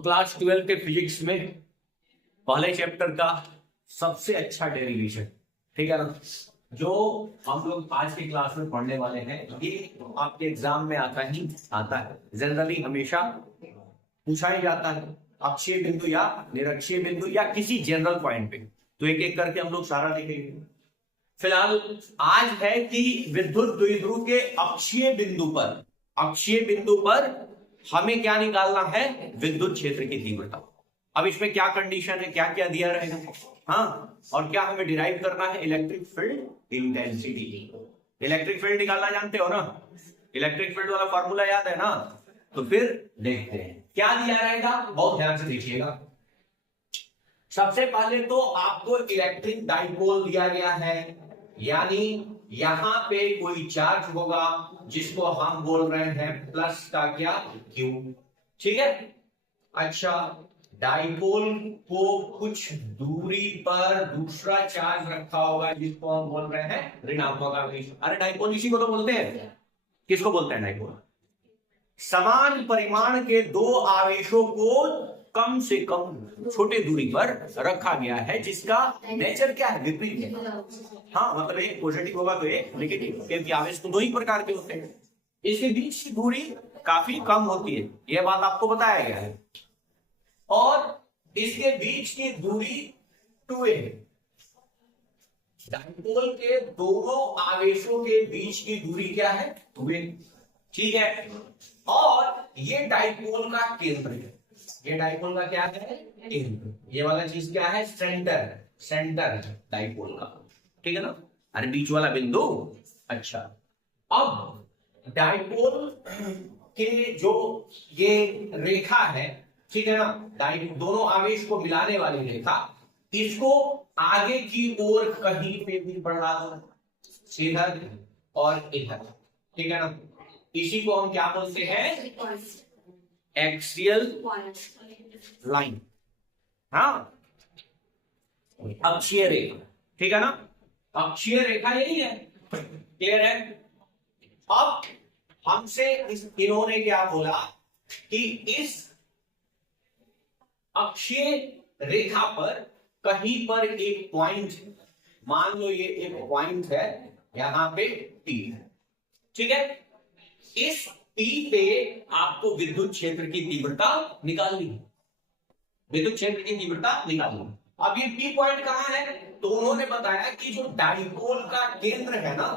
तो क्लास 12 के फिजिक्स में पहले चैप्टर का सबसे अच्छा डेरिवेशन, ठीक है ना, जो हम लोग आज की क्लास में पढ़ने वाले हैं, ये आपके एग्जाम में आता है जनरली हमेशा पूछा ही जाता है, अक्षीय बिंदु या निरक्षीय बिंदु या किसी जनरल पॉइंट पे। तो एक एक करके हम लोग सारा देखेंगे। फिलहाल आज है कि विद्युत द्विध्रुव के अक्षीय बिंदु पर हमें क्या निकालना है, विद्युत क्षेत्र की तीव्रता। अब इसमें क्या कंडीशन है, क्या क्या दिया रहेगा, हाँ, और क्या हमें डिराइव करना है, electric field intensity. Electric field निकालना जानते हो ना, इलेक्ट्रिक फील्ड वाला फॉर्मूला याद है ना। तो फिर देखते हैं क्या दिया रहेगा, बहुत ध्यान से देखिएगा। सबसे पहले तो आपको इलेक्ट्रिक डाइपोल दिया गया है, यानी यहां पे कोई चार्ज होगा जिसको हम बोल रहे हैं प्लस का क्या, क्यू, ठीक है। अच्छा, डाइपोल को कुछ दूरी पर दूसरा चार्ज रखा होगा जिसको हम बोल रहे हैं ऋणात्मक आवेश। अरे डाइपोल इसी को तो बोलते हैं, किसको बोलते हैं डाइपोल? समान परिमाण के दो आवेशों को कम से कम छोटे दूरी पर रखा गया है, जिसका नेचर क्या है, विपरीत है। हाँ, मतलब एक पॉजिटिव होगा तो एक नेगेटिव, क्योंकि आवेश तो दो ही प्रकार के होते हैं। इसके बीच की दूरी काफी कम होती है, यह बात आपको बताया गया है। और इसके बीच की दूरी 2a है। डाइपोल के दोनों आवेशों के बीच की दूरी क्या है, 2a, ठीक है। और ये डाइपोल का केंद्र है, ये डाइपोल का क्या है, केंद्र। ये वाला चीज क्या है, सेंटर डाइपोल का, ठीक है ना। अरे बीच वाला बिंदु। अच्छा, अब डाइपोल के जो ये रेखा है, ठीक है ना, दोनों आवेश को मिलाने वाली रेखा, इसको आगे की ओर कहीं पे भी बढ़ा दो, इधर और इधर, ठीक है ना। इसी को हम क्या बोलते हैं, एक्सियल लाइन, हाँ, अक्षीय रेखा, ठीक है ना। अक्षीय रेखा यही है, क्लियर है। अब हमसे इन्होंने क्या बोला कि इस अक्षीय रेखा पर कहीं पर एक पॉइंट, मान लो ये एक पॉइंट है, यहां पे T है, ठीक है। इस T पे आपको विद्युत क्षेत्र की तीव्रता निकालनी है, विद्युत क्षेत्र की तीव्रता निकालनी है। अब ये P पॉइंट कहां है, तो उन्होंने बताया कि जो डाइपोल का केंद्र है ना,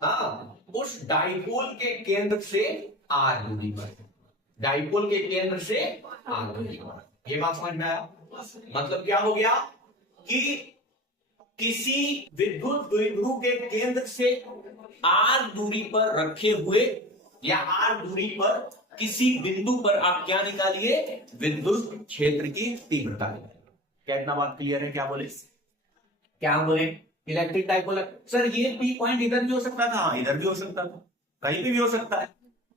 हाँ, उस डाइपोल के केंद्र से R दूरी पर, डाइपोल के केंद्र से R दूरी पर। ये बात समझ में आया? मतलब क्या हो गया कि किसी विद्युत द्विध्रुव के केंद्र से R दूरी पर रखे हुए या R दूरी पर किसी बिंदु पर आप क्या निकालिए, विद्युत क्षेत्र की तीव्रता। क्या इतना बात क्लियर है? क्या बोले इलेक्ट्रिक डाइपोल। सर ये P पॉइंट इधर भी हो सकता था, हाँ इधर भी हो सकता था, कहीं भी हो सकता है,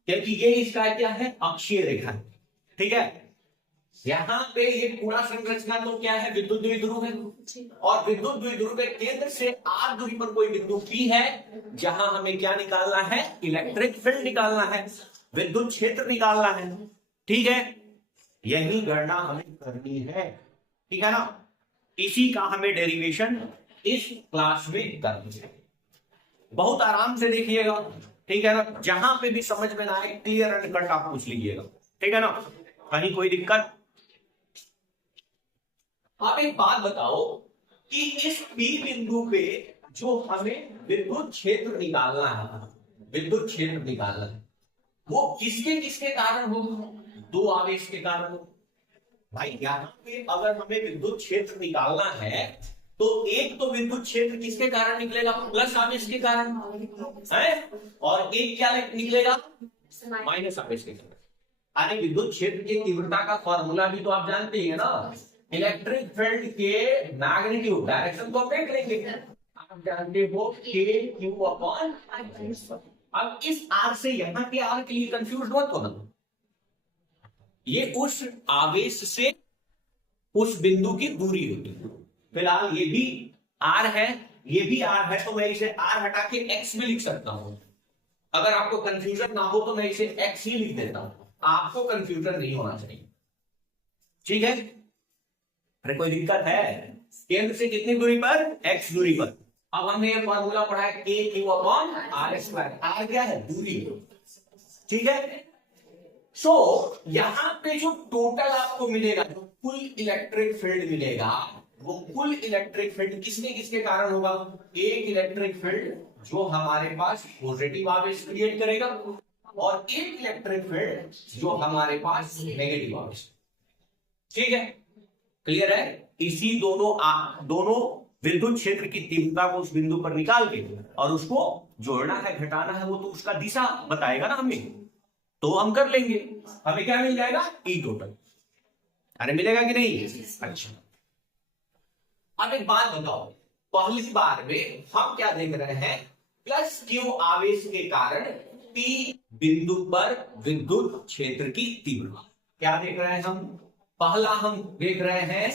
क्योंकि ये इसका क्या है, अक्षीय रेखा है, ठीक है। यहां पे ये पूरा संरचना तो क्या है, विद्युत द्विध्रुव है, और विद्युत द्विध्रुव के केंद्र से R दूरी पर कोई बिंदु P है, जहां हमें क्या निकालना है, इलेक्ट्रिक फील्ड निकालना है, विद्युत क्षेत्र निकालना है, ठीक है। यही गणना हमें करनी है, ठीक है ना। इसी का हमें डेरिवेशन इस क्लास में करनी है। बहुत आराम से देखिएगा, ठीक है ना, जहां पे भी समझ में ना आए क्लियर एंड कट आप पूछ लीजिएगा, ठीक है ना, कहीं कोई दिक्कत। आप एक बात बताओ कि इस P बिंदु पे जो हमें विद्युत क्षेत्र निकालना है, वो किसके किसके कारण हो, दो आवेश के कारण हो। भाई यहाँ पे अगर हमें विद्युत क्षेत्र निकालना है, तो एक तो विद्युत क्षेत्र किसके कारण निकलेगा, प्लस आवेश के कारण है, और एक क्या निकलेगा, माइनस आवेश के कारण। यानी विद्युत क्षेत्र की तीव्रता का फॉर्मूला भी तो आप जानते हैं ना, इलेक्ट्रिक फील्ड के मैग्नीट्यूड, डायरेक्शन को देख लेंगे, आप जानते हो Q/R। अब इस R से यहां के R के लिए कंफ्यूज मत होना, ये उस आवेश से उस बिंदु की दूरी होती है। फिलहाल ये भी R है, ये भी R है, तो मैं इसे R हटा के X भी लिख सकता हूं। अगर आपको कंफ्यूजन ना हो तो मैं इसे X ही लिख देता हूं, आपको कंफ्यूजन नहीं होना चाहिए। ठीक है, अरे कोई दिक्कत है? केंद्र से कितनी दूरी पर? x दूरी पर। अब हमने ये फॉर्मूला पढ़ा है k q upon r square. r क्या है? दूरी। ठीक है, सो यहां पे जो टोटल आपको मिलेगा, जो कुल इलेक्ट्रिक फील्ड मिलेगा, वो कुल इलेक्ट्रिक फील्ड किसके किसके कारण होगा? एक इलेक्ट्रिक फील्ड जो हमारे पास पॉजिटिव आवेश क्रिएट करेगा, और एक इलेक्ट्रिक फील्ड जो हमारे पास नेगेटिव आवेश। ठीक है, क्लियर है? इसी दोनों विद्युत क्षेत्र की तीव्रता को उस बिंदु पर निकाल के और उसको जोड़ना है, घटाना है, वो तो उसका दिशा बताएगा ना हमें, तो हम कर लेंगे। हमें क्या मिल जाएगा? ई टोटल। अरे मिलेगा कि नहीं? अच्छा, अब एक बात बताओ, पहली बार में हम क्या देख रहे हैं? प्लस क्यू आवेश के कारण पी बिंदु पर विद्युत क्षेत्र की तीव्रता क्या देख रहे हैं हम? पहला हम देख रहे हैं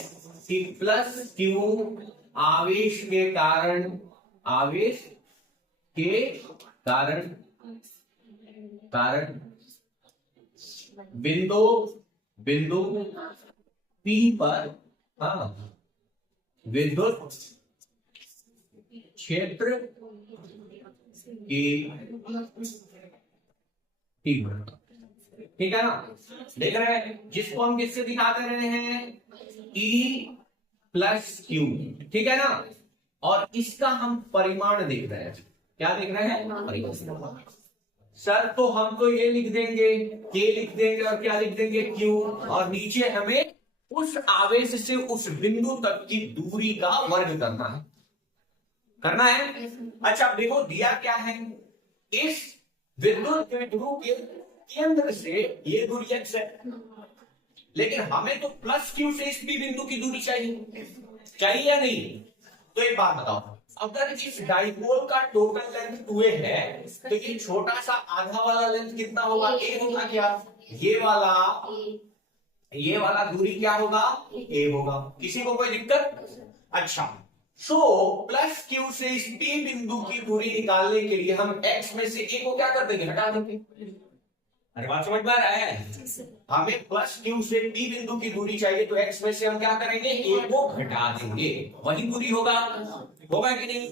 कि प्लस क्यू आवेश के कारण बिंदु पी पर विद्युत क्षेत्र की तीव्रता। ठीक है ना? देख रहे हैं, जिसको हम किससे दिखाते रहे हैं? E plus Q. ठीक है ना? और इसका हम परिमाण देख रहे हैं। क्या देख रहे हैं? परिमाण। सर तो हम तो ये लिख देंगे, K लिख देंगे, और क्या लिख देंगे? Q, और नीचे हमें उस आवेश से उस बिंदु तक की दूरी का वर्ग करना है। अच्छा देखो, दिया क्या है? इस विद्युत द्विध्रुव के केंद्र से ये दूरी x है, लेकिन हमें तो प्लस क्यू से इस बिंदु की दूरी चाहिए या नहीं? तो एक बात बताओ, अगर इस डाइपोल का टोटल लेंथ 2a है, तो ये छोटा सा आधा वाला लेंथ कितना होगा? a होगा क्या? ये वाला दूरी क्या होगा? a होगा। किसी को कोई दिक्कत? अच्छा, सो प्लस क्यू से इस p बिंदु की दूरी निकालने के लिए हम x में से a को क्या कर देंगे? हटा देंगे। अरे बात समझ में आ रहा है? हमें प्लस क्यू से p बिंदु की दूरी चाहिए, तो x में से हम क्या करेंगे? a को घटा देंगे, वही दूरी होगा कि नहीं?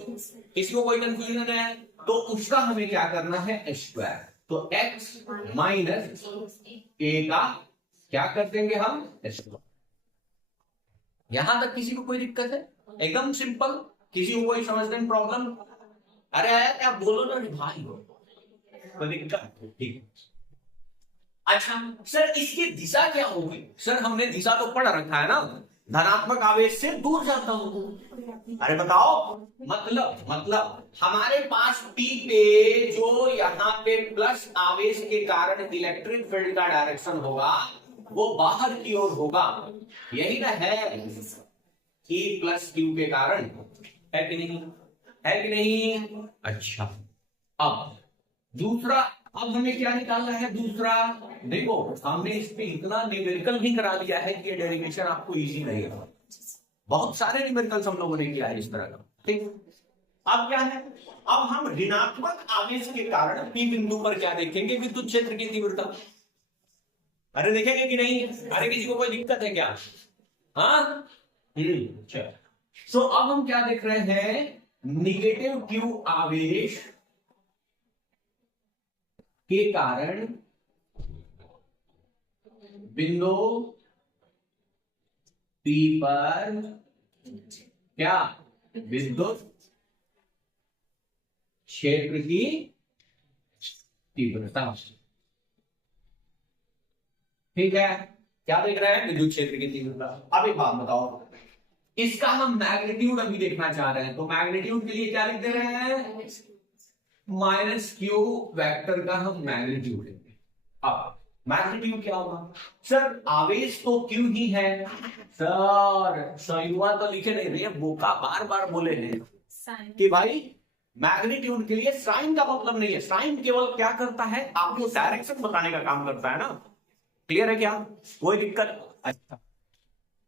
किसी को कोई कंफ्यूजन है? तो उसका हमें क्या करना है? स्क्वायर। तो x माइनस a का क्या कर देंगे हम? स्क्वायर। यहां तक किसी को कोई दिक्कत है? एकदम सिंपल। किसी को कोई समझने में प्रॉब्लम? अरे क्या बोलो ना भाई, कोई दिक्कत? ठीक है। अच्छा सर, इसकी दिशा क्या होगी? सर हमने दिशा तो पढ़ रखा है ना, धनात्मक आवेश से दूर जाता हूं। अरे बताओ, मतलब हमारे पास P पे जो यहाँ पे प्लस आवेश के कारण इलेक्ट्रिक फील्ड का डायरेक्शन होगा, वो बाहर की ओर होगा, यही ना है? E प्लस क्यू के कारण, है कि नहीं? है कि नहीं? अच्छा, अब दूसरा, अब हमें क्या निकालना है? दूसरा देखो, हमने इस पे इतना न्यूमेरिकल भी करा दिया है कि डेरिवेशन आपको इजी रहेगा। बहुत सारे न्यूमेरिकल्स हम लोगों ने किया है इस तरह का। ठीक, अब क्या है? अब हम ऋणात्मक आवेश के कारण पी बिंदु पर क्या देखेंगे? विद्युत क्षेत्र की तीव्रता। अरे देखेंगे कि नहीं? अरे किसी को कोई दिक्कत है क्या? हाँ, सो अब हम क्या देख रहे हैं? निगेटिव क्यू आवेश के कारण बिंदु P पर क्या? विद्युत क्षेत्र की तीव्रता। ठीक है, क्या देख रहे हैं? विद्युत क्षेत्र की तीव्रता। अब एक बात बताओ, इसका हम मैग्नीट्यूड अभी देखना चाह रहे हैं, तो मैग्नीट्यूड के लिए क्या लिख दे रहे हैं? माइनस क्यू वेक्टर का हम मैग्नीट्यूड लेंगे। अब मैग्नीट्यूड क्या होगा? सर आवेश तो क्यू ही है। सर संयुवा तो लिखे नहीं रहे, बोका बार बार बोले हैं कि भाई मैग्नीट्यूड के लिए साइन का मतलब नहीं है। साइन केवल क्या करता है? आपको डायरेक्शन बताने का काम करता है ना। क्लियर है क्या? कोई दिक्कत? अच्छा,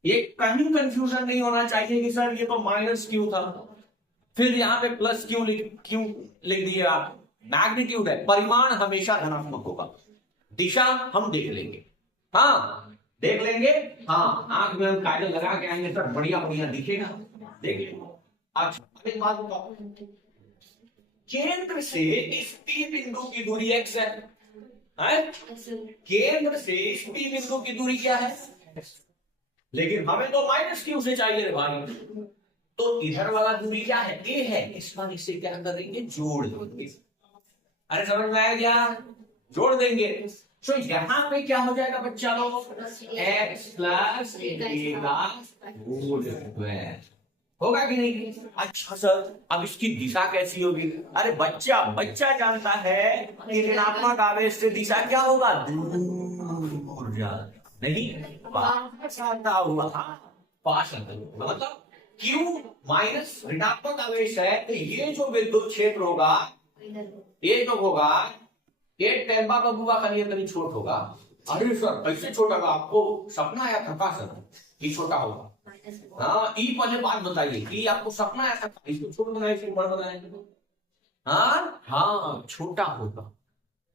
ये कहीं कंफ्यूजन नहीं होना चाहिए कि सर ये तो माइनस क्यू था, फिर यहां पे प्लस क्यू लिख दिए आप। मैग्नीट्यूड है, परिमाण हमेशा धनात्मक होगा, दिशा हम देख लेंगे। हाँ, देख लेंगे। हाँ, आंख में हम काजल लगा के आएंगे सर, बढ़िया बढ़िया दिखेगा, देख लेंगे। अच्छा एक बात बताओ, केंद्र से इस P बिंदु की दूरी x है? केंद्र से इस P बिंदु की दूरी क्या है? लेकिन हमें तो माइनस क्यू से चाहिए रे भाई, तो इधर वाला दूरी क्या है? a है। इस बार इससे क्या करेंगे? जोड़ देंगे। अरे समझ में आया क्या? जोड़ देंगे। तो यहाँ पे क्या हो जाएगा बच्चा लोग? x प्लस a का होल स्क्वायर होगा कि नहीं? अच्छा सर, अब इसकी दिशा कैसी होगी? अरे बच्चा जानता है कि ऋणात्मक आवेश से दिशा क्या होगा? दूर जाता, नहीं पास आता हुआ। पास आता हुआ मतलब Q माइनस ऋणात्मक आवेश है, तो ये जो विद्युत क्षेत्र होगा, ये जो होगा, ये टेम्पा बबुआ कहीं छोट होगा। अरे सर कैसे छोटा होगा? आपको सपना आया था सर कि छोटा होगा? हाँ, ई पहले बात बताइए कि आपको सपना आया था, इसको छोटा बनाए इसको बड़ा बनाए? हाँ, छोटा होगा,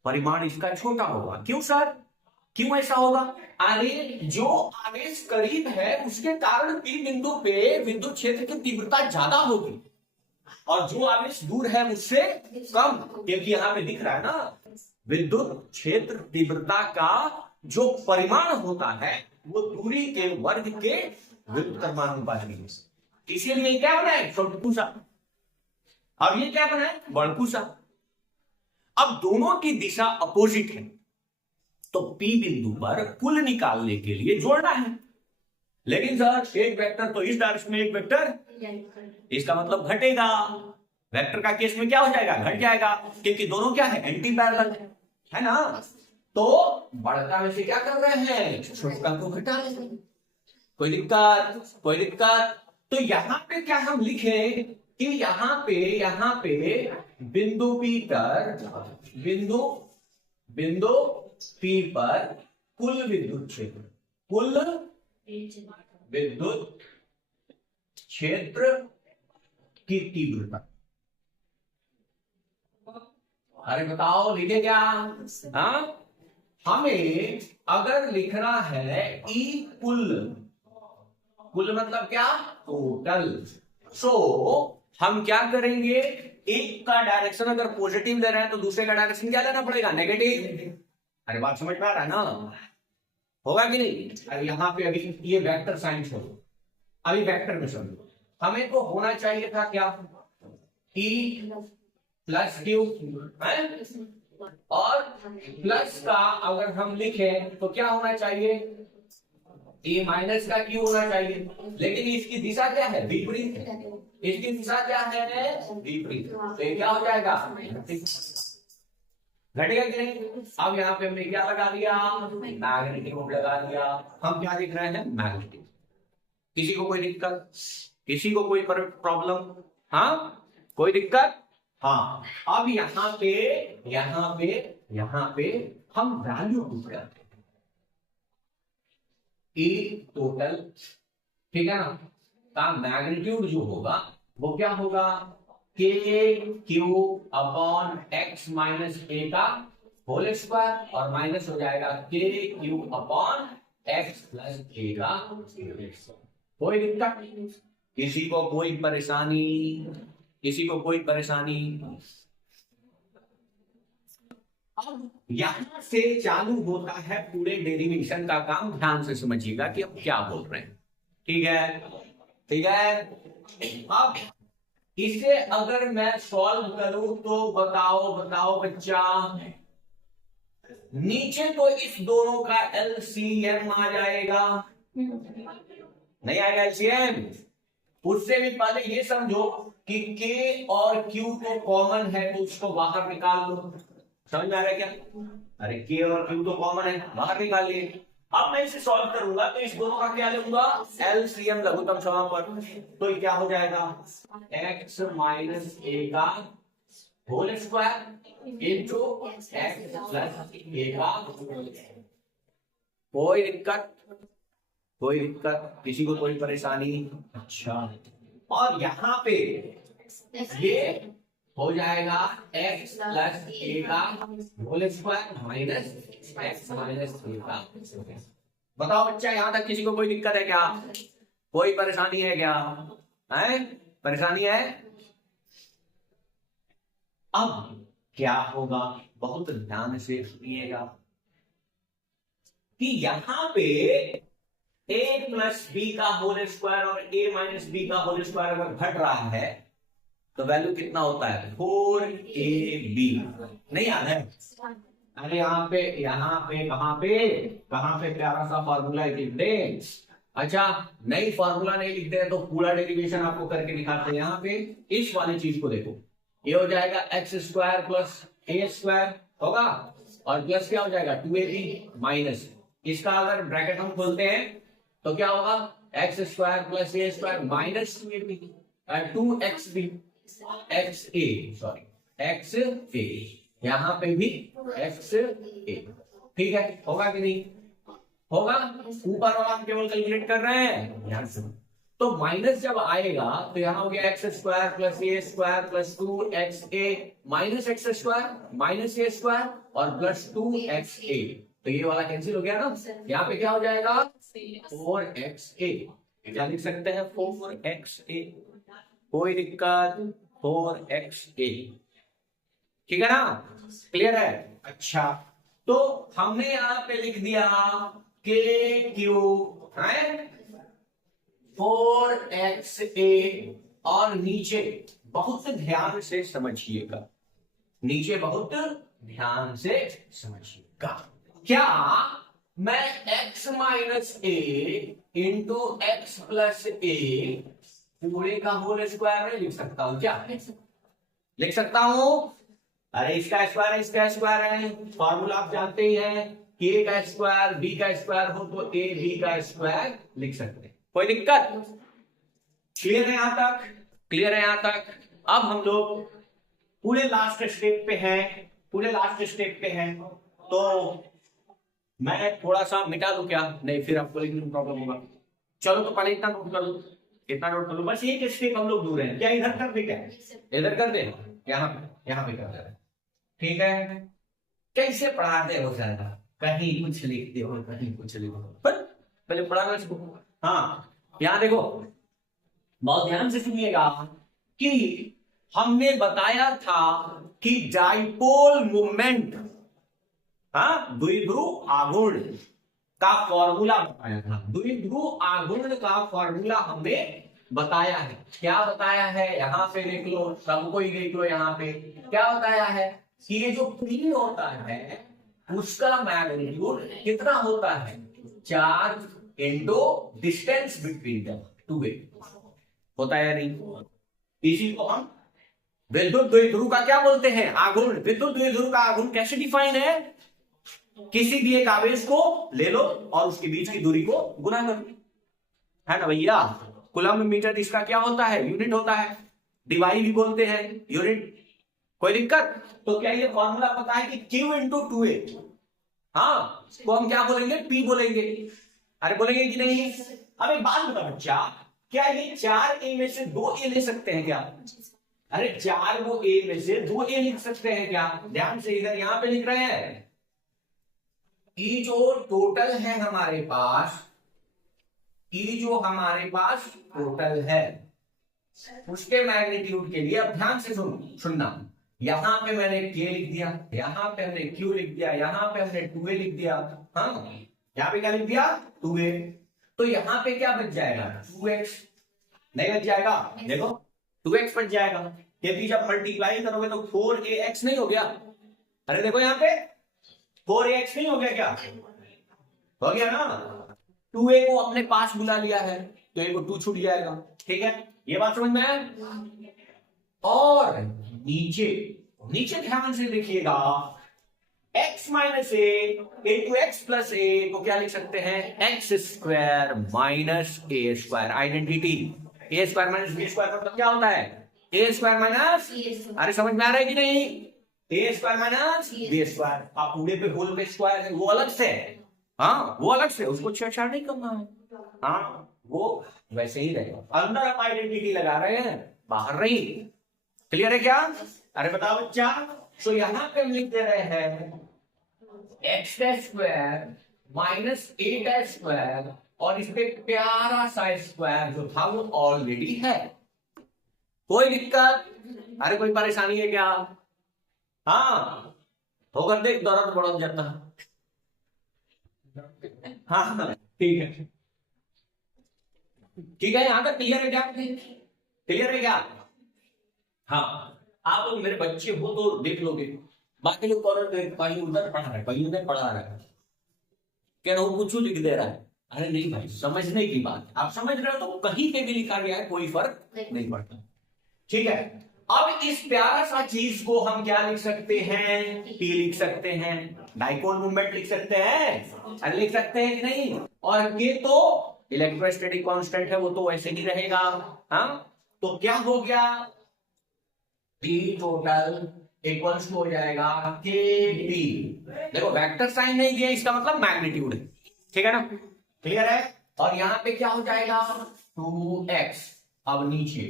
परिमाण इसका छोटा होगा। क्यों सर, क्यों ऐसा होगा? अरे जो आवेश करीब है उसके कारण P बिंदु पे विद्युत क्षेत्र की तीव्रता ज्यादा होगी, और जो आवेश दूर है उससे कम, क्योंकि यहाँ पे दिख रहा है ना, विद्युत क्षेत्र तीव्रता का जो परिमाण होता है वो दूरी के वर्ग के व्युत्क्रमानुपाती है। इसीलिए क्या बना है? छोटकूसा। अब ये क्या बना है? बड़कूसा। अब दोनों की दिशा अपोजिट है, तो P बिंदु पर कुल निकालने के लिए जोड़ना है। लेकिन सर एक वेक्टर तो इस डायरेक्शन में, एक वेक्टर, इसका मतलब घटेगा। वेक्टर का केस में क्या हो जाएगा? घट जाएगा, क्योंकि दोनों क्या है? एंटी पैरेलल है ना। तो बड़का में से क्या कर रहे हैं? छोटा को घटा रहे हैं। कोई दिक्कत? कोई दिक्कत? तो यहां पे क्या हम लिखे कि यहां पे बिंदु P पर, बिंदु P पर कुल विद्युत क्षेत्र, कुल विद्युत क्षेत्र की तीव्रता। अरे बताओ लिखे क्या? हाँ, हमें अगर लिखना है ई कुल मतलब क्या? टोटल। सो हम क्या करेंगे? एक का डायरेक्शन अगर पॉजिटिव ले रहे हैं तो दूसरे का डायरेक्शन क्या लेना पड़ेगा? नेगेटिव। अरे बात समझ में आ रहा है ना? होगा कि नहीं? अरे यहाँ पे अभी ये वेक्टर साइन छोड़ो, अभी वेक्टर में समझो। हमें तो होना चाहिए था क्या? ई प्लस क्यू, और प्लस का अगर हम लिखें तो क्या होना चाहिए? ए माइनस का क्यू होना चाहिए। लेकिन इसकी दिशा क्या है? विपरीत। इसकी दिशा क्या है? विपरीत। तो ये क्या हो जाएगा? घटेगा कि नहीं? अब यहाँ पे हमने क्या लगा दिया? मैग्नेटिक लगा दिया। हम क्या लिख रहे हैं? मैग्नेटिक। किसी को कोई दिक्कत? किसी को कोई प्रॉब्लम? हाँ, कोई दिक्कत? हाँ, अब यहाँ पे हम वैल्यू पुट करते हैं, ए टोटल, ठीक है ना, का मैग्नीट्यूड जो होगा वो क्या होगा? के q upon x minus A का होल स्क्वायर, और माइनस हो जाएगा के q upon x plus A का होल स्क्वायर। कोई दिक्कत? किसी को कोई परेशानी? किसी को कोई परेशानी? अब यहां से चालू होता है पूरे डेरिवेशन का काम। ध्यान से समझिएगा कि अब क्या बोल रहे हैं। ठीक है, ठीक है। अब इसे अगर मैं सॉल्व करूं तो बताओ बच्चा, नीचे तो इस दोनों का एलसीएम आ जाएगा, नहीं आएगा एलसीएम? उससे भी पहले ये समझो कि K और Q तो कॉमन है, तो उसको बाहर निकाल लो। समझ में आ रहा है क्या? अरे K और Q तो कॉमन है, बाहर निकालिए। अब मैं इसे सॉल्व करूंगा तो इस दोनों का क्या लूंगा? एलसीएम, लघुत्तम समापन। तो ये क्या हो जाएगा? x माइनस ए का whole square into X plus A का। कोई दिक्कत? कोई दिक्कत? किसी को कोई परेशानी? अच्छा, और यहाँ पे ये हो जाएगा x प्लस ए का whole square minus X minus A का। बताओ बच्चा, यहां तक किसी को कोई दिक्कत है क्या? कोई परेशानी है क्या? है परेशानी है? अब क्या होगा, बहुत ध्यान से सुनिएगा कि यहां पे a प्लस बी का होल स्क्वायर और a माइनस बी का होल स्क्वायर अगर घट रहा है तो वैल्यू कितना होता है? 4ab। नहीं याद है? अरे यहाँ पे कहां पे प्यारा सा फॉर्मूला लिख दे। अच्छा, नई फॉर्मूला नहीं लिखते हैं तो पूरा डेरिवेशन आपको करके दिखाते हैं। यहाँ पे इस वाली चीज को देखो, ये हो जाएगा x square plus A square होगा, और प्लस क्या हो जाएगा 2ab माइनस, इसका अगर ब्रैकेट हम खोलते हैं तो क्या होगा? X square plus A square minus 2ab x A, sorry x ए, यहां पे भी एक्स ए। ठीक है, होगा कि नहीं होगा? ऊपर वाला हम केवल कैलकुलेट कर रहे हैं ध्यान से। तो माइनस जब आएगा तो यहां हो गया X square plus A square plus 2xa minus X square minus A square और प्लस 2xa, तो ये वाला कैंसिल हो गया ना। यहाँ पे क्या हो जाएगा? 4xa। क्या लिख सकते हैं? 4xa। कोई दिक्कत? 4xa। ठीक है ना? क्लियर है? अच्छा, तो हमने यहां पे लिख दिया के क्यू है 4xa, और नीचे बहुत ध्यान से समझिएगा, नीचे बहुत ध्यान से समझिएगा, क्या मैं x माइनस ए इंटू एक्स प्लस ए पूरे का होल स्क्वायर नहीं लिख सकता हूं क्या? लिख सकता हूं। अरे इसका स्क्वायर है, फॉर्मूला आप जानते ही हैं कि ए का स्क्वायर बी का स्क्वायर हो तो ए बी का स्क्वायर लिख सकते हैं। कोई दिक्कत? क्लियर है यहां तक? क्लियर है यहां तक? अब हम लोग पूरे लास्ट स्टेप पे हैं, तो मैं थोड़ा सा मिटा दूं क्या? नहीं, फिर आपको लिखने में प्रॉब्लम होगा। चलो तो पहले इतना नोट कर लो, बस एक स्टेप हम लोग दूर हैं। क्या इधर कर दे? क्या इधर कर दे? यहाँ पे कर दे। ठीक है, कैसे पढ़ाते हो ज्यादा? कहीं कुछ लिखते हो, कहीं कुछ लिखो, पहले पढ़ाना सीखो। हाँ, यहाँ देखो, बहुत ध्यान से सुनिएगा कि हमने बताया था कि डाइपोल मूवमेंट, हाँ, द्विध्रुव आघूर्ण का फॉर्मूला बताया था। द्विध्रुव आघूर्ण का फॉर्मूला हमने बताया है। क्या बताया है? यहां पे देख लो, सबको ही देख लो। यहाँ पे क्या बताया है कि ये जो पी होता है उसका मैग्नीट्यूड कितना होता है? Charge into distance between the two wave होता है या नहीं? इसी को हम विद्युत द्विध्रुव का क्या बोलते हैं? आघूर्ण। विद्युत द्विध्रुव का आघूर्ण कैसे डिफाइन है? किसी भी एक आवेश को ले लो और उसके बीच की दूरी को गुना कर लो, है ना भैया? कूलम्ब मीटर इसका क्या होता है? यूनिट होता है। डिवाई भी बोलते हैं यूनिट। कोई दिक्कत? तो क्या ये फॉर्मूला पता है कि Q इंटू 2a, हाँ, तो हम क्या बोलेंगे? P बोलेंगे। अरे बोलेंगे कि नहीं? अब एक बात बता बच्चा, क्या ये 4a में से 2a ले सकते हैं क्या? अरे 4a में से 2a लिख सकते हैं क्या? ध्यान से इधर यहाँ पे लिख रहे हैं ई जो टोटल है हमारे पास, ई जो हमारे पास टोटल है उसके मैग्नीट्यूड के लिए अब ध्यान से सुनना। यहां पे मैंने k लिख दिया, यहां पे हमने q लिख दिया, यहां पे हमने 2a लिख दिया, हाँ, यहां पे क्या लिख दिया? 2a। तो यहां पे क्या बच जाएगा? 2x। नहीं बच जाएगा? देखो 2x बच जाएगा, क्योंकि जब मल्टीप्लाई करोगे तो 4ax नहीं हो गया? अरे देखो यहाँ पे 4ax नहीं हो गया क्या? हो गया ना? 2a को अपने पास बुला लिया है तो a को 2 छूट जाएगा। ठीक है, ये बात समझ में आया? और नीचे ध्यान से देखिए, x माइनस ए इंटू एक्स प्लस ए को क्या लिख सकते हैं? X square minus A square. Identity A square minus B square मतलब क्या होता है? ए स्क्वायर माइनस, अरे समझ में आ रहा है कि नहीं? ए स्क्वायर माइनस बी स्क्वायर। आप पूरे पे होल पे स्क्वायर है वो अलग से, हाँ, वो अलग से, उसको छेड़छाड़ नहीं करना है, हाँ, वो वैसे ही रहेगा। अंदर आप आइडेंटिटी लगा रहे हैं, बाहर नहीं। क्लियर है क्या? अरे बताओ बच्चा। तो यहां पे हम लिख दे रहे हैं एक्स स्क्वायर माइनस 8s² और इस पे प्यारा सा स्क्वायर जो था वो ऑलरेडी है। कोई दिक्कत? अरे कोई परेशानी है क्या? हाँ, होकर देख, दौरान बढ़ जाता। हाँ ठीक है, ठीक है, यहां तक क्लियर है क्या? क्लियर है क्या? हाँ, आप लोग मेरे बच्चे हो तो देख लोगे, बाकी लोग कहीं उधर पढ़ा रहा है, कहीं उधर पढ़ा रहा है, क्या वो कुछ लिख दे रहा है। अरे नहीं भाई, समझने की बात, आप समझ रहे हो तो कहीं पे भी लिखा गया है कोई फर्क नहीं पड़ता। ठीक है, अब इस प्यारा सा चीज को हम क्या लिख सकते हैं? P लिख सकते हैं, डाइपोल मूवमेंट लिख सकते हैं, अरे लिख सकते हैं कि नहीं? और K तो इलेक्ट्रोस्टैटिक कांस्टेंट है, वो तो वैसे ही रहेगा। हाँ, तो क्या हो गया? P टोटल इक्वल्स हो जाएगा KP। देखो वेक्टर साइन नहीं दिया, इसका मतलब मैग्नीट्यूड है, ठीक है ना? क्लियर है? और यहां पे क्या हो जाएगा? 2x। अब नीचे,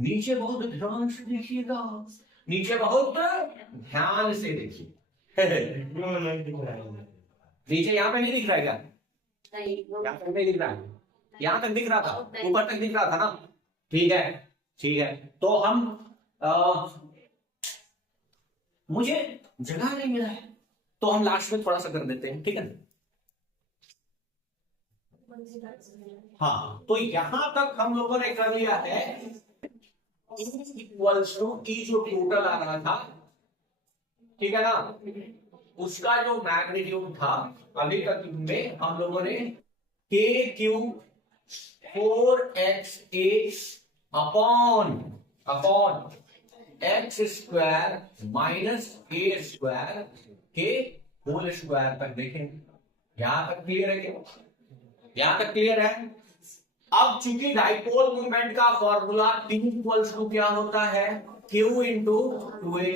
नीचे बहुत ध्यान से देखिएगा, नीचे बहुत ध्यान से देखिए। नीचे यहाँ पे नहीं दिख रहा है क्या? यहाँ तक नहीं दिख रहा है, यहाँ तक दिख रहा था, ऊपर तक दिख रहा था ना? ठीक है, ठीक है, तो हम मुझे जगह नहीं मिला है तो हम लास्ट में थोड़ा सा कर देते हैं, ठीक है? हाँ, तो यहां तक हम लोगों ने कर लिया है। इक्वल्स टू की जो टोटल आ रहा था, ठीक है ना, उसका जो मैग्नीट्यूड था अभी तक में हम लोगों ने के cube 4xa upon X square minus A square के होल स्क्वायर तक देखें। यहां तक क्लियर है क्या? यहां तक क्लियर है? अब चूंकि डाइपोल मूवमेंट का फॉर्मूला P इक्वल्स टू क्या होता है? Q इंटू 2a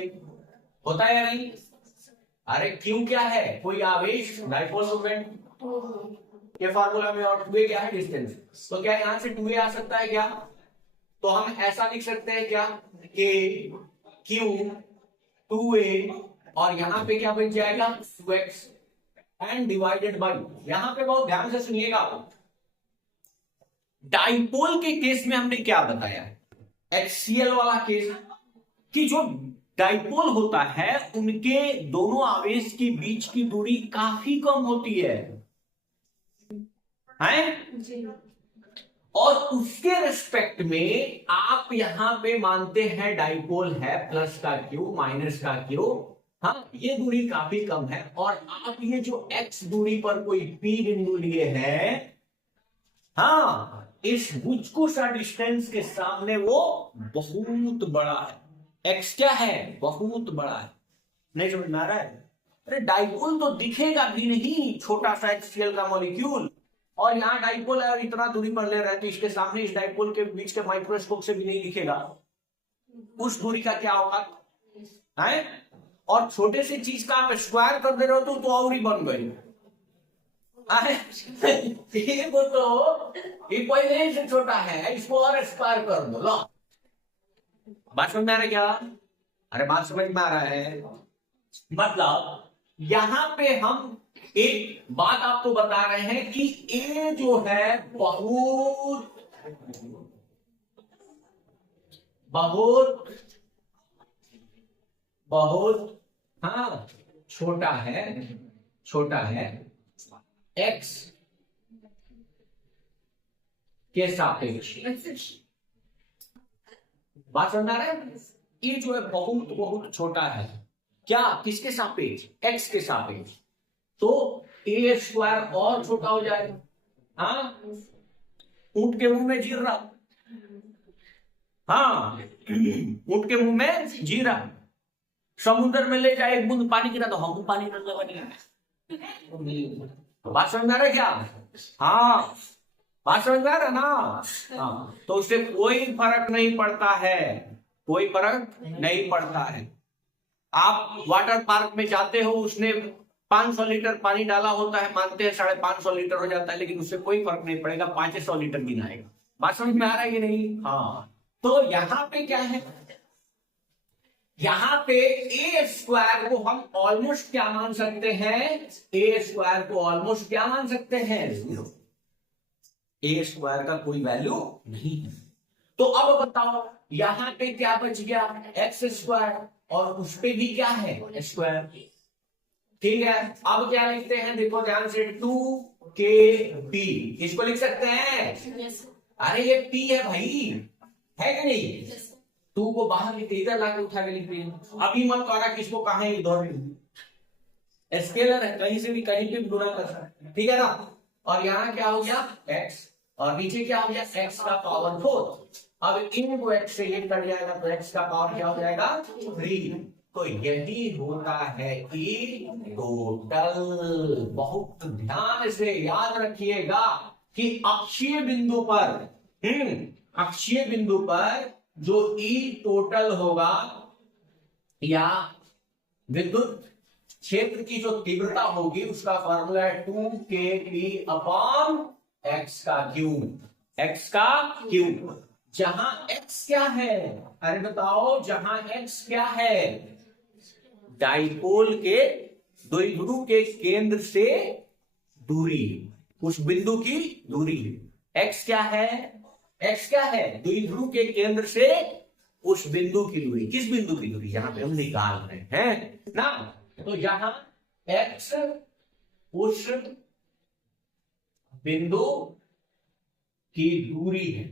होता है या नहीं? अरे Q क्या है? कोई आवेश, डाइपोल मूवमेंट के फॉर्मूला में, और 2a क्या है? डिस्टेंस। तो क्या यहां से 2a आ सकता है क्या? तो हम ऐसा लिख सकते हैं क्या कि Q 2a और यहां पे क्या बन जाएगा? 2x एंड डिवाइडेड बाय, यहां पे बहुत ध्यान से सुनिएगा, डाइपोल के केस में हमने क्या बताया? HCl वाला केस, कि जो डाइपोल होता है उनके दोनों आवेश के बीच की दूरी काफी कम होती है, और उसके रिस्पेक्ट में आप यहां पे मानते हैं डाइपोल है प्लस का क्यू माइनस का क्यू, हाँ, ये दूरी काफी कम है, और आप ये जो x दूरी पर कोई P बिंदु लिए हैं, हाँ, इस मुझको सा डिस्टेंस के सामने वो बहुत बड़ा है। x क्या है? बहुत बड़ा है। नहीं समझ में आ रहा है? अरे डाइपोल तो दिखेगा भी नहीं, छोटा सा HCl का मॉलिक्यूल, और यहाँ डाइपोल है और इतना दूरी पर ले रहा है, तो इसके सामने इस डाइपोल के बीच के माइक्रोस्कोप से भी नहीं दिखेगा। उस दूरी का क्या होगा है? और छोटे से चीज का आप स्क्वायर कर दे रहे हो तो और ही बन गई। वो तो ये पहले से छोटा है, इसको और स्क्वायर कर दो। लो, बात समझ में आ रहा है क्या? अरे बात समझ में आ रहा है? मतलब यहां पे हम एक बात आपको बता रहे हैं कि ए जो है बहुत बहुत बहुत हाँ छोटा है, छोटा है x के सापेक्ष। बात समझ आ रहा है? ये जो है बहुत बहुत छोटा है, क्या? किसके सापेक्ष? x के सापेक्ष। तो ए स्क्वायर और छोटा हो जाएगा। हाँ, ऊंट के मुंह में जीरा, हाँ, ऊंट के मुंह में जीरा, समुद्र में ले जाए एक बूंद पानी गिरा तो हम पानी बात समझ में आ रहा है क्या? हाँ, बात समझ में आ रहा ना? हाँ, तो उससे कोई फर्क नहीं पड़ता है, कोई फर्क नहीं पड़ता है। आप वाटर पार्क में जाते हो, उसने 500 लीटर पानी डाला होता है, मानते हैं 550 लीटर हो जाता है, लेकिन उससे कोई फर्क नहीं पड़ेगा, 500 लीटर गिनाएगा। बात समझ में आ रहा है कि नहीं? हाँ, तो यहां पे क्या है यहां पे ए स्क्वायर को हम ऑलमोस्ट क्या मान सकते हैं, ए स्क्वायर को ऑलमोस्ट क्या मान सकते हैं, ए स्क्वायर का कोई वैल्यू नहीं है। तो अब बताओ यहां पे क्या बच गया, एक्स स्क्वायर, और उस पे भी क्या है स्क्वायर। ठीक है, अब क्या लिखते हैं, देखो ध्यान से, 2kp इसको लिख सकते हैं। अरे ये p है भाई, है कि नहीं, 2 को बाहर लिखते, इधर लाके उठा के लिख दिए। अभी मत कहा कि इसको कहां इधर, स्केलर है, कहीं से भी कहीं पे गुणा कर सकते हैं, ठीक है ना। और यहाँ क्या हो गया x, और नीचे क्या हो गया x का पावर 4। अब इनको x से ये कट जाएगा तो x का पावर क्या हो जाएगा 3। तो यही होता है कि टोटल। बहुत ध्यान से याद रखिएगा कि अक्षीय बिंदु पर, अक्षीय बिंदु पर जो E टोटल होगा या विद्युत क्षेत्र की जो तीव्रता होगी उसका फॉर्मूला है 2kp अपॉन x का क्यूब, x का क्यूब। जहां x क्या है, अरे बताओ, जहां x क्या है, डाइपोल के द्विध्रुव के केंद्र से दूरी, उस बिंदु की दूरी। x क्या है, x क्या है, द्विध्रुव के केंद्र से उस बिंदु की दूरी। किस बिंदु की दूरी, जहां पे हम निकाल रहे हैं ना। तो यहां x उस बिंदु की दूरी है,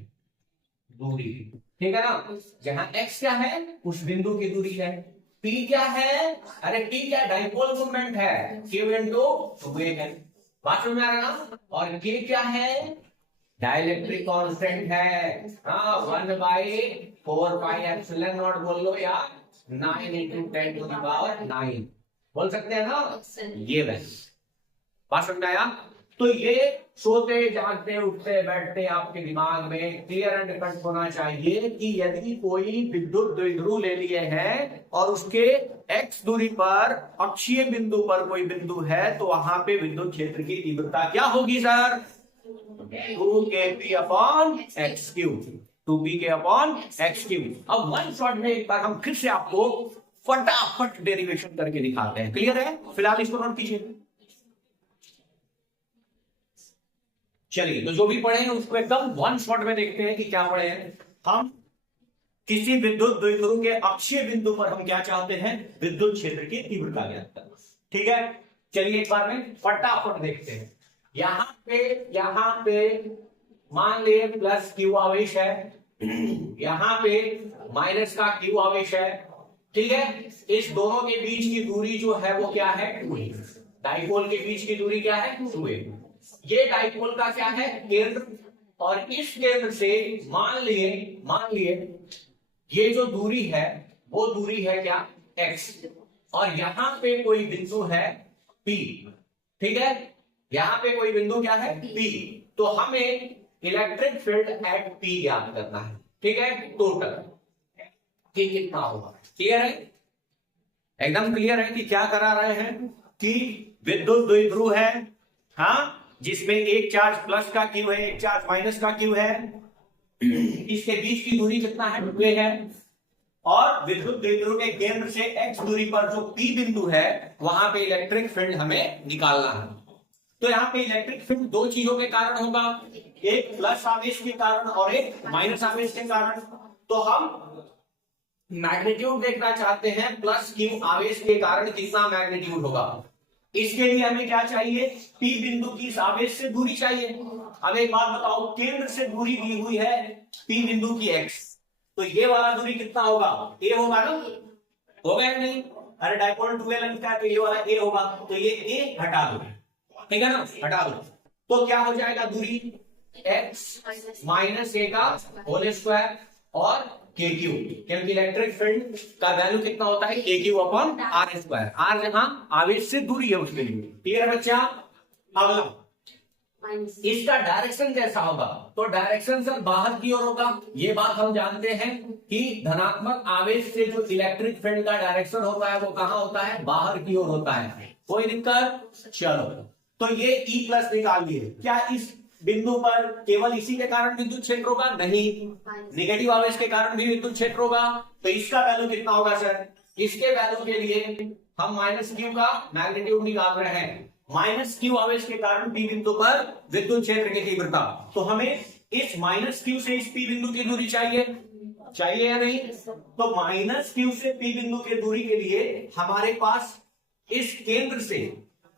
दूरी, ठीक है ना। जहां x क्या है, उस बिंदु की दूरी है। p क्या है, अरे p क्या डाइपोल मोमेंट है, q इंटू 2a, बात समझ में आ रहा ना। और k क्या है, डाइलेक्ट्रिक कांस्टेंट है, हाँ, 1/4 पाई एप्सिलॉन नॉट बोल लो या 9 इंटू 10 टू द पावर 9 बोल सकते हैं ना। ये वैसे बात समझ में आया। तो ये सोते जागते उठते बैठते आपके दिमाग में क्लियर एंड डिफरेंट होना चाहिए कि यदि कोई विद्युत द्विध्रुव ले लिए है और उसके x दूरी पर अक्षीय बिंदु पर कोई बिंदु है तो वहां पे विद्युत क्षेत्र की तीव्रता क्या होगी sir, 2kp upon x cube, 2pk upon x cube. अब वन शॉट में एक बार हम फिर से आपको फटाफट डेरिवेशन करके दिखाते हैं, क्लियर है। फिलहाल इसको नोट कीजिए। चलिए, तो जो भी पढ़े हैं उसको एकदम वन शॉट में देखते हैं कि क्या पढ़े हैं हम। किसी विद्युत द्विध्रुव के अक्षीय बिंदु पर हम क्या चाहते हैं, विद्युत क्षेत्र की तीव्रता ज्ञात करना, ठीक है। चलिए एक बार में फटाफट देखते हैं। यहां पे मान लिए प्लस क्यू आवेश है, यहां पे माइनस का क्यू आवेश है, ठीक है। इस दोनों के बीच की दूरी जो है वो क्या है, 2a। डाइपोल के बीच की दूरी क्या है, 2a। ये डाइपोल का क्या है, केंद्र, और इस केंद्र से मान लिए ये जो दूरी है वो दूरी है क्या, x, और यहां पे कोई बिंदु है P, ठीक है। यहां पे कोई बिंदु क्या है, P। तो हमें इलेक्ट्रिक फील्ड एट P ज्ञात करना है, ठीक है, टोटल कि कितना होगा। क्लियर है, एकदम क्लियर है कि क्या करा रहे हैं कि विद्युत द्विध्रुव है, हाँ, जिसमें एक चार्ज प्लस का क्यू है, एक चार्ज माइनस का क्यू है, इसके बीच की दूरी कितना है, 2a है, और विद्युत द्विध्रुव के केंद्र से x दूरी पर जो P बिंदु है वहां पे इलेक्ट्रिक फील्ड हमें निकालना है। तो यहाँ पे इलेक्ट्रिक फील्ड दो चीजों के कारण होगा, एक प्लस आवेश के कारण और एक माइनस आवेश के कारण। तो हम मैग्नीट्यूड देखना चाहते हैं, प्लस क्यू आवेश के कारण कितना मैग्नीट्यूड होगा। इसके लिए हमें क्या चाहिए, P बिंदु की इस आवेश से दूरी चाहिए। अब एक बात बताओ, केंद्र से दूरी दी हुई है P बिंदु की x, तो ये वाला दूरी कितना होगा, a होगा ना, होगा या नहीं। अरे डाइपोल 2a लगता है तो ये वाला a होगा, तो ये a हटा दो, ठीक है ना, हटा दो। तो क्या हो जाएगा, दूरी x माइनस a का होल स्क्वायर और के क्यू, क्योंकि इलेक्ट्रिक फील्ड का वैल्यू कितना होता है, k q upon r square, r जहां आवेश से दूरी है उसके लिए। क्लियर है बच्चा। अगला इसका डायरेक्शन कैसा होगा, तो डायरेक्शन सर बाहर की ओर होगा। ये बात हम जानते हैं कि धनात्मक आवेश से जो इलेक्ट्रिक फील्ड का डायरेक्शन होता है वो कहां होता है, बाहर की ओर होता है। कोई दिक्कत, चलो। तो ये E प्लस निकालिए, क्या इस बिंदु पर केवल इसी के कारण विद्युत क्षेत्र होगा? नहीं, नेगेटिव आवेश के कारण भी विद्युत क्षेत्र होगा। तो इसका वैल्यू कितना होगा सर? इसके वैल्यू के लिए हम माइनस क्यू का मैग्नीट्यूड निकाल रहे हैं। माइनस क्यू आवेश के कारण पी बिंदु पर विद्युत क्षेत्र की तीव्रता। तो हमें इस माइनस क्यू से इस पी बिंदु की दूरी चाहिए या नहीं? तो माइनस क्यू से पी बिंदु की दूरी के लिए हमारे पास इस केंद्र से,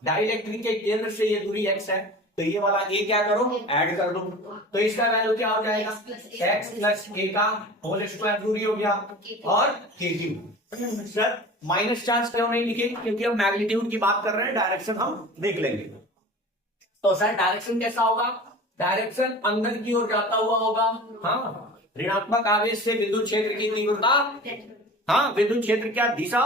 डाइलेक्ट्रिक के केंद्र से ये दूरी x है, तो ये वाला a क्या करो, ऐड कर दो। तो इसका वैल्यू क्या हो जाएगा? x प्लस a का होल स्क्वायर दूरी हो गया, और kq। सर माइनस चार्ज क्यों नहीं लिखे? क्योंकि हम मैग्नीट्यूड की बात कर रहे हैं, डायरेक्शन हम देख लेंगे। तो सर डायरेक्शन कैसा होगा? डायरेक्शन अंदर की ओर जाता हुआ होगा। हाँ, ऋणात्मक आवेश से विद्युत क्षेत्र की तीव्रता, हाँ विद्युत क्षेत्र क्या दिशा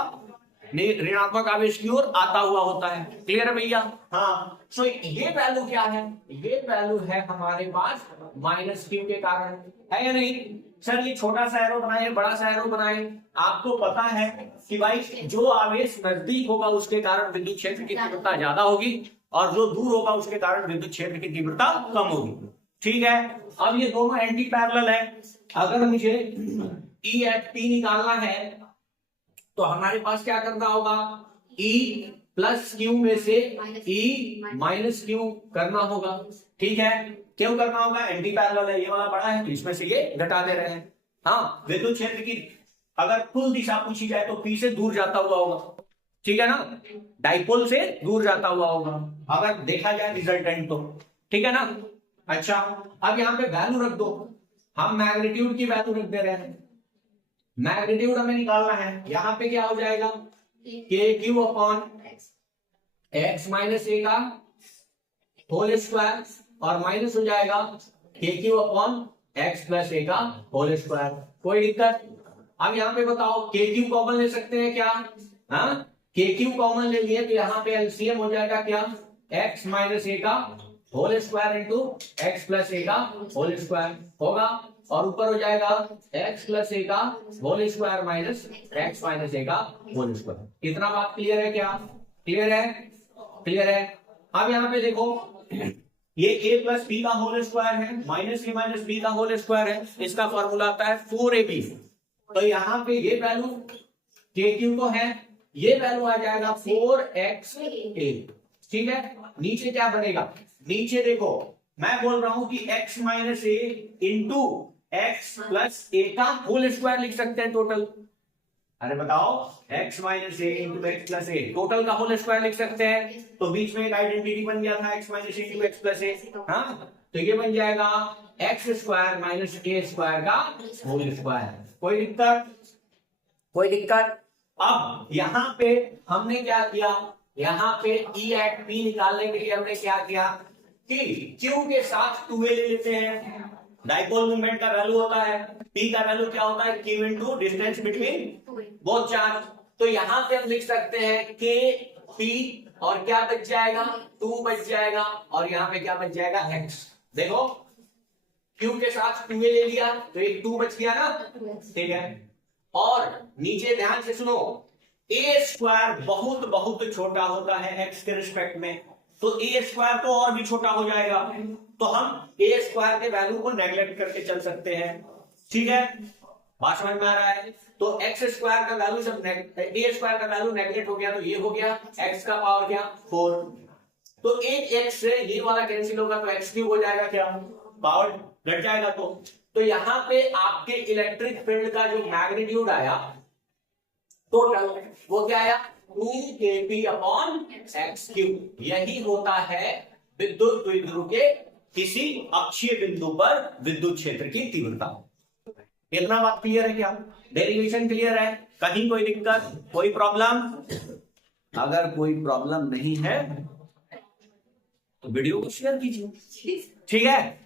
ऋणात्मक आवेश की ओर आता हुआ होता है। क्लियर है भैया? हाँ। सो ये वैल्यू क्या है? ये वैल्यू है हमारे पास माइनस क्यू के कारण, है या नहीं? सर ये छोटा सा एरो बनाए, बड़ा सा एरो बनाए, आपको पता है कि भाई जो आवेश नजदीक होगा उसके कारण विद्युत क्षेत्र की तीव्रता ज्यादा होगी, और जो दूर होगा उसके कारण विद्युत क्षेत्र की तीव्रता कम होगी। ठीक है, अब ये दोनों एंटी पैरेलल है। अगर मुझे E एट P निकालना है तो हमारे पास क्या करना होगा? E प्लस क्यू में से E माइनस क्यू करना होगा। ठीक है, क्यों करना होगा? एंटी पैरेलल है, ये वाला बड़ा है तो इसमें से ये घटा दे रहे हैं। हाँ, विद्युत क्षेत्र की अगर कुल दिशा पूछी जाए तो P से दूर जाता हुआ होगा, ठीक है ना, डाइपोल से दूर जाता हुआ होगा अगर देखा जाए रिजल्टेंट तो, ठीक है ना। अच्छा, अब यहाँ पे वैल्यू रख दो, हम मैग्नीट्यूड की वैल्यू रख दे रहे हैं। मैग्नीट्यूड हमें निकालना है, यहाँ पे क्या हो जाएगा? के q upon x minus A का होल स्क्वायर, और माइनस हो जाएगा के q upon x plus A का होल स्क्वायर। कोई दिक्कत? अब यहाँ पे बताओ, के क्यू कॉमन ले सकते हैं क्या? हाँ, के क्यू कॉमन ले लिए तो यहाँ पे एलसीएम हो जाएगा क्या? एक्स माइनस ए का whole square into X plus A का होल स्क्वायर होगा, और ऊपर हो जाएगा x प्लस ए का whole square minus X minus A का होल स्क्वायर। इतना बात क्लियर है क्या? क्लियर है? क्लियर है। अब यहाँ पे देखो, ये a प्लस बी का होल स्क्वायर है, माइनस ए माइनस बी का होल स्क्वायर है, इसका फॉर्मूला आता है 4ab। तो यहाँ पे ये वैल्यू के क्यू को है, ये वैल्यू आ जाएगा 4xa। ठीक है, नीचे क्या बनेगा? नीचे देखो, मैं बोल रहा हूं कि x minus A into X plus A का होल स्क्वायर लिख सकते हैं टोटल। अरे बताओ, x माइनस ए इंटू एक्स प्लस ए, टोटल का होल स्क्वायर लिख सकते हैं। तो बीच में एक आइडेंटिटी बन गया था x माइनस ए इंटू एक्स प्लस ए। हाँ, तो ये बन जाएगा x square minus A square का होल स्क्वायर। कोई दिक्कत? कोई दिक्कत? अब यहाँ पे हमने क्या किया? यहाँ पे E एट P निकालने के लिए हमने क्या किया कि Q के साथ 2a ले लेते हैं। डाइपोल मूवमेंट का वैल्यू होता है, P का वैल्यू क्या होता है? Q into distance between both charge. तो यहाँ पे हम लिख सकते हैं K P, और क्या बच जाएगा? 2 बच जाएगा, और यहाँ पे क्या बच जाएगा? x। देखो, Q के साथ 2a ले लिया तो एक 2 बच गया ना, ठीक है। और नीचे ध्यान से सुनो, a स्क्वायर बहुत बहुत छोटा होता है x के रिस्पेक्ट में, तो a स्क्वायर तो और भी छोटा हो जाएगा, तो हम a स्क्वायर के वैल्यू को नेगलेक्ट करके चल सकते हैं। ठीक है, बात समझ में आ रहा है? तो x स्क्वायर का वैल्यू जब a स्क्वायर का वैल्यू नेगलेक्ट हो गया तो ये हो गया x का पावर क्या? 4। तो एक x से ये वाला कैंसिल होगा तो x क्यूब हो जाएगा, क्या पावर घट जाएगा। तो यहाँ पे आपके इलेक्ट्रिक फील्ड का जो मैग्नीट्यूड आया टोटल, वो क्या आया? 2kp upon x cube. यही होता है विद्युत द्विध्रुव के किसी अक्षीय बिंदु पर विद्युत क्षेत्र की तीव्रता। इतना बात क्लियर है क्या? डेरिवेशन क्लियर है? कहीं कोई दिक्कत, कोई प्रॉब्लम? अगर कोई प्रॉब्लम नहीं है तो वीडियो को शेयर कीजिए, ठीक है।